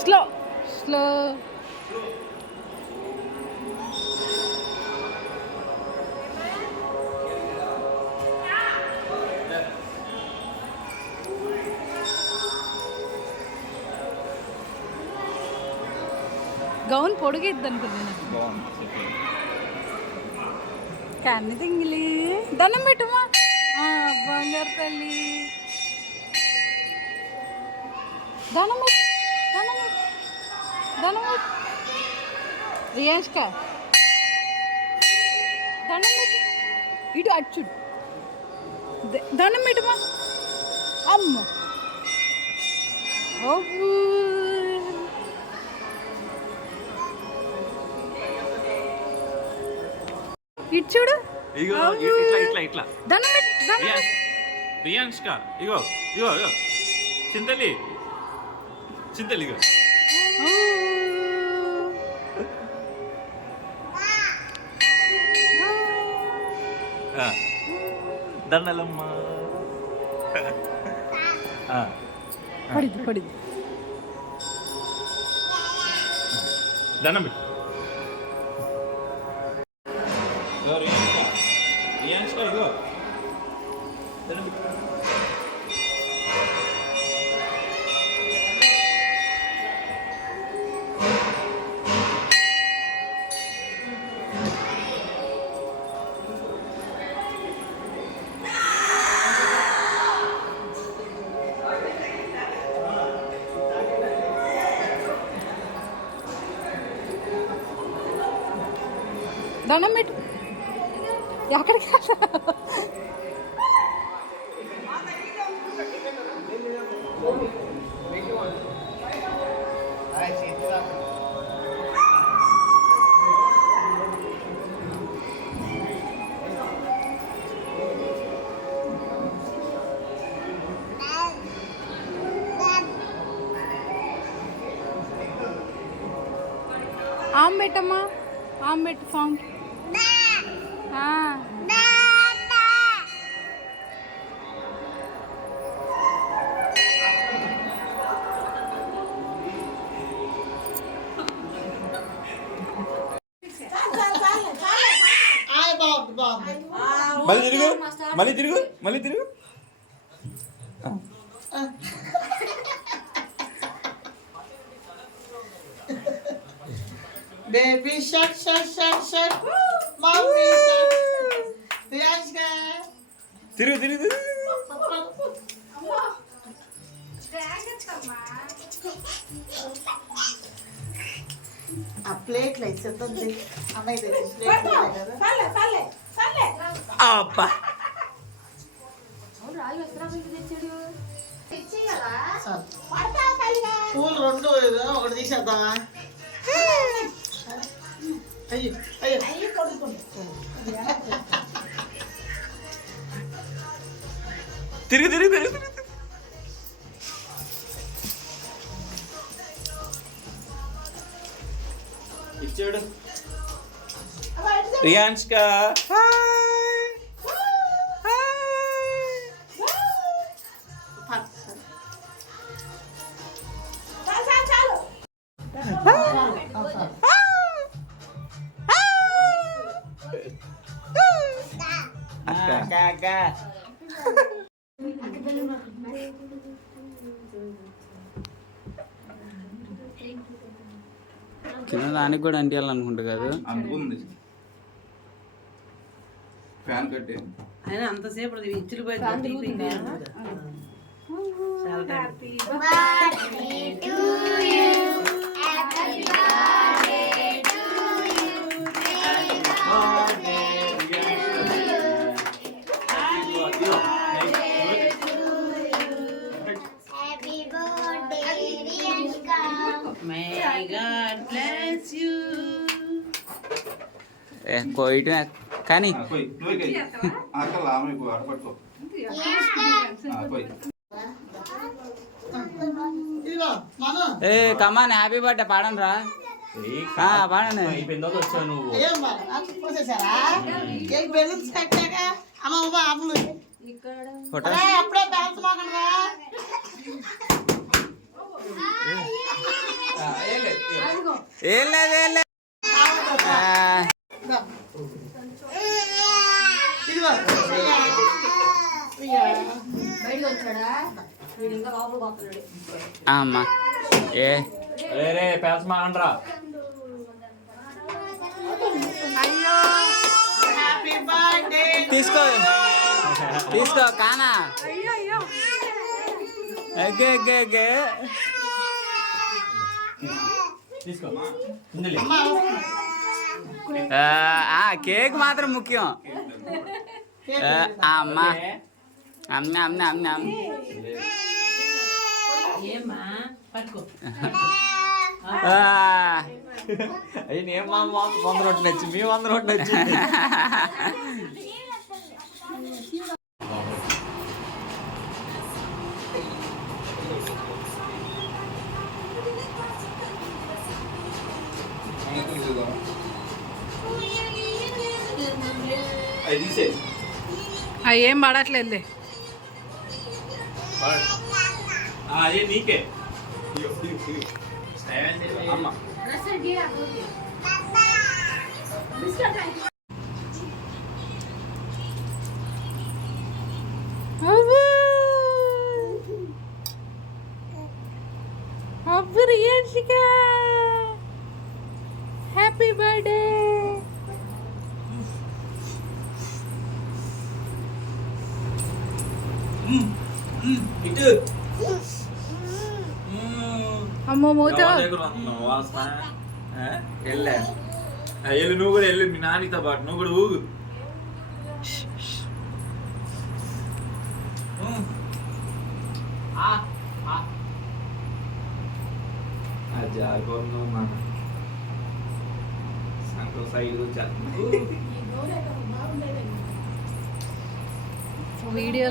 Slow slow. Gown పొడిగిద్ది అనుకున్నాను. కన్ను తింగిలి దండం పెట్టుమా బంగారు తల్లి. దండం పెట్టు దండం పెట్టు దండం పెట్టు రియాన్ష్క దండం పెట్టు. ఇటు అచ్చుడు దండం పెట్టుమా. అమ్మ ఇటు చూడు. ఇగో ఇట్లా ఇట్లా ఇట్లా దండం పెట్టు రియాన్ష్క ఇగో ఇగో ఇగో చింతలి చింతలి ఇగో దండలమ్మ. పడిద్ది పడిద్ది. దండం పెట్టు. రియాన్ష్క ఇగో దండం పెట్టు. దండం పెట్టు. ఎక్కడికి ఆమ్ పెట్టమ్మా. ఆమ్ పెట్టు సౌండ్. మళ్ళీ తిరుగు మళ్ళీ తిరుగు మళ్ళీ తిరుగు. Baby shark, shark, shark, shark. Mommy shark. Riyanshka. తిరుగు తిరుగు తిరుగు. ఆ ప్లేట్ లైట్ చెప్తుంది అమ్మాయి ప్లేట్ కదా. అబ్బా పూలు రెండు ఒకటి తీసేద్దామా. అయ్యో అయ్యో తిరుగు తిరుగు తిరుగు తిరుగు. ఇచ్చాడు రియాన్ష్క. కింద దానికి కూడా అంటియాలనుకుంటా కాదు. అనుకుంది ఫ్యాన్ కట్టే ఆయన అంతసేపు ఇచ్చులు పోయి కోయటమే కానీ ఏ కమాన్ హ్యాపీ బర్త్డే పాడండి రా. పాడండి. అయిపోయిందో వచ్చావు నువ్వు. ఏం బాగా పోసేసారా ఏం బెలూన్స్ కట్టాక అమ్మ బాబులు ఫోటో అప్పుడే బ్యాలెన్స్ మాకండి ఏం లేదు ఏం లేదు. ఇదిగో అమ్మా ఏ రే పేల్స్ మాకండ్రా. అయ్యో హ్యాపీ బర్త్డే తీసుకో తీసుకో కానా అయ్యో అయ్యో ఎగ్గే ఎగ్గే ఎగ్గే. తీసుకో ఇందులో. కేక్ మాత్రం ముఖ్యం. అమ్మా అమ్మ అమ్మ అమ్మ అమ్మ. ఏమ్మా పట్టుకో అయ్యి నేను మా 100 రోడ్లు నచ్చి మీ 100 రోడ్లు నచ్చి. అది తీసే అవి ఏం పడట్లేదులే. అదే నీకే అమ్మ. అవ్వు రియాన్షిక హ్యాపీ బర్త్డే. ఇటు అమ్మో మూత వెళ్ళు నువ్వు కూడా వెళ్ళు మీ నాన్నతో పాటు నువ్వు కూడా ఊగు. జాగ్రత్త మాట సైడ్ వీడియో